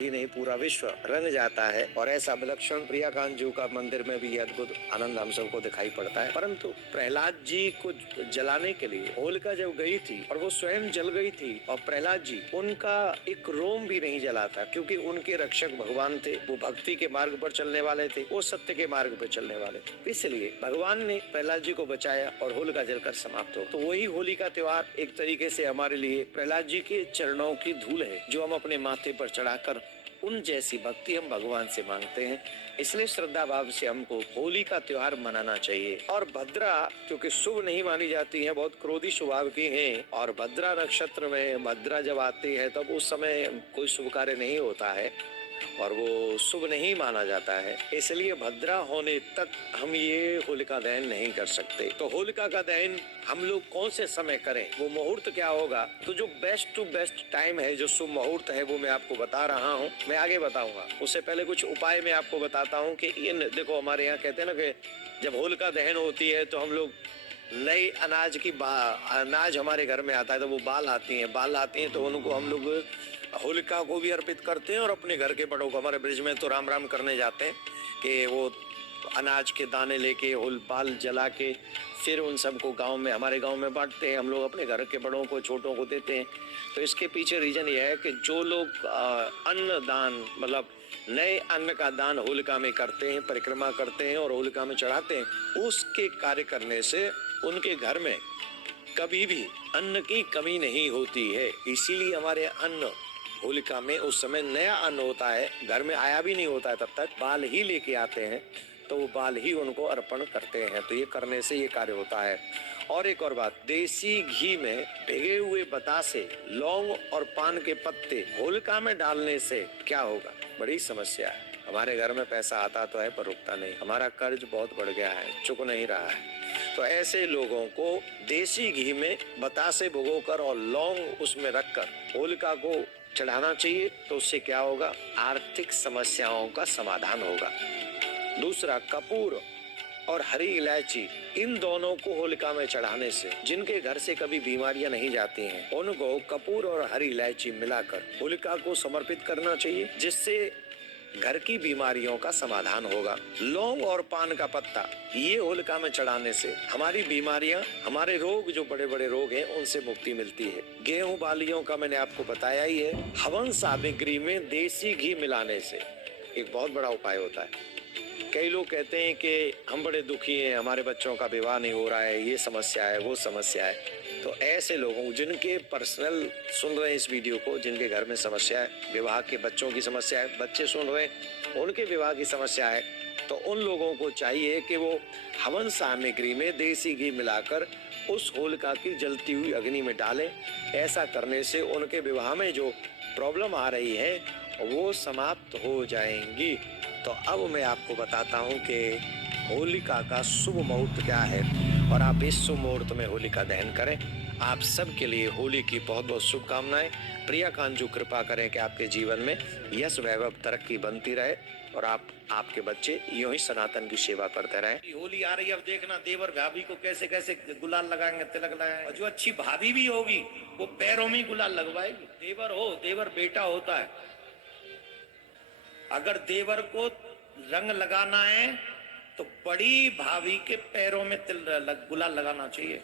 ही नहीं पूरा विश्व रंग जाता है। और ऐसा विलक्षण प्रियाकांत जी का मंदिर में भी अद्भुत आनंद हम सबको दिखाई पड़ता है। परंतु प्रहलाद जी को जलाने के लिए होलिका जब गई थी और वो स्वयं जल गई थी और प्रहलाद जी उनका एक रोम भी नहीं जला था, क्योंकि उनके रक्षक भगवान थे। वो भक्ति के मार्ग पर चलने वाले थे, वो सत्य के मार्ग पर चलने वाले थे। इसलिए भगवान ने प्रहलाद जी को बचाया और होलिका जलकर समाप्त हो। तो वही होली का त्योहार एक तरीके से हमारे लिए प्रहलाद जी के चरणों की धूल है, जो हम अपने माथे पर चढ़ाकर उन जैसी भक्ति हम भगवान से मांगते हैं। इसलिए श्रद्धा भाव से हमको होली का त्योहार मनाना चाहिए। और भद्रा क्योंकि शुभ नहीं मानी जाती है, बहुत क्रोधी स्वभाव की हैं, और भद्रा नक्षत्र में भद्रा जब आती है तब उस समय कोई शुभ कार्य नहीं होता है और वो शुभ नहीं माना जाता है। इसलिए भद्रा होने तक हम ये होलिका दहन नहीं कर सकते। तो होलिका का दहन हम लोग कौन से समय करें, वो मुहूर्त क्या होगा? तो जो बेस्ट टू बेस्ट टाइम है, जो शुभ मुहूर्त है, वो मैं आपको बता रहा हूँ। मैं आगे बताऊंगा, उससे पहले कुछ उपाय मैं आपको बताता हूँ कि ये देखो, हमारे यहाँ कहते हैं ना कि जब होलिका दहन होती है तो हम लोग नई अनाज हमारे घर में आता है, तो वो बाल आती हैं तो उनको हम लोग होलिका को भी अर्पित करते हैं और अपने घर के बड़ों को। हमारे ब्रिज में तो राम राम करने जाते हैं कि वो अनाज के दाने लेके बाल जला के फिर उन सबको गांव में, हमारे गांव में बांटते हैं। हम लोग अपने घर के बड़ों को, छोटों को देते हैं। तो इसके पीछे रीजन ये है कि जो लोग अन्न दान, मतलब नए अन्न का दान होलिका में करते हैं, परिक्रमा करते हैं और होलिका में चढ़ाते हैं, उसके कार्य करने से उनके घर में कभी भी अन्न की कमी नहीं होती है। इसीलिए हमारे अन्न होलिका में उस समय नया अन्न होता है, घर में आया भी नहीं होता है, तब तक बाल ही लेके आते हैं, तो वो बाल ही उनको अर्पण करते हैं। तो ये करने से ये कार्य होता है। और एक और बात, देसी घी में भिगे हुए बतासे, लौंग और पान के पत्ते होलिका में डालने से क्या होगा? बड़ी समस्या है। हमारे घर में पैसा आता तो है पर रुकता नहीं, हमारा कर्ज बहुत बढ़ गया है, चुक नहीं रहा है। तो ऐसे लोगों को देसी घी में बतासे भिगोकर और लौंग उसमें रखकर होलिका को चढ़ाना चाहिए। तो उससे क्या होगा? आर्थिक समस्याओं का समाधान होगा। दूसरा, कपूर और हरी इलायची, इन दोनों को होलिका में चढ़ाने से जिनके घर से कभी बीमारियां नहीं जाती हैं, उनको कपूर और हरी इलायची मिलाकर होलिका को समर्पित करना चाहिए, जिससे घर की बीमारियों का समाधान होगा। लौंग और पान का पत्ता, ये होलिका में चढ़ाने से हमारी बीमारियां, हमारे रोग, जो बड़े बड़े रोग हैं, उनसे मुक्ति मिलती है। गेहूं बालियों का मैंने आपको बताया ही है। हवन सामग्री में देसी घी मिलाने से एक बहुत बड़ा उपाय होता है। कई लोग कहते हैं कि हम बड़े दुखी हैं, हमारे बच्चों का विवाह नहीं हो रहा है, ये समस्या है, वो समस्या है। तो ऐसे लोगों, जिनके पर्सनल सुन रहे हैं इस वीडियो को, जिनके घर में समस्या है, विवाह के बच्चों की समस्या है, बच्चे सुन रहे हैं उनके विवाह की समस्या है, तो उन लोगों को चाहिए कि वो हवन सामग्री में देसी घी मिलाकर उस होलिका की जलती हुई अग्नि में डालें। ऐसा करने से उनके विवाह में जो प्रॉब्लम आ रही है वो समाप्त हो जाएंगी। तो अब मैं आपको बताता हूँ कि होलिका का शुभ मुहूर्त क्या है और आप इस शुभ मुहूर्त में होलिका दहन करें। आप सबके लिए होली की बहुत बहुत शुभकामनाएं। प्रियाकांत जी कृपा करें कि आपके जीवन में यश, वैभव, तरक्की बनती रहे और आपके बच्चे यूं ही सनातन की सेवा करते रहे। होली आ रही है, अब देखना देवर भाभी को कैसे कैसे गुलाल लगाएंगे, तिलक लगाएंगे। और जो अच्छी भाभी भी होगी वो पैरों में गुलाल लगवाएगी। देवर हो, देवर बेटा होता है। अगर देवर को रंग लगाना है तो बड़ी भाभी के पैरों में गुलाल लगाना चाहिए।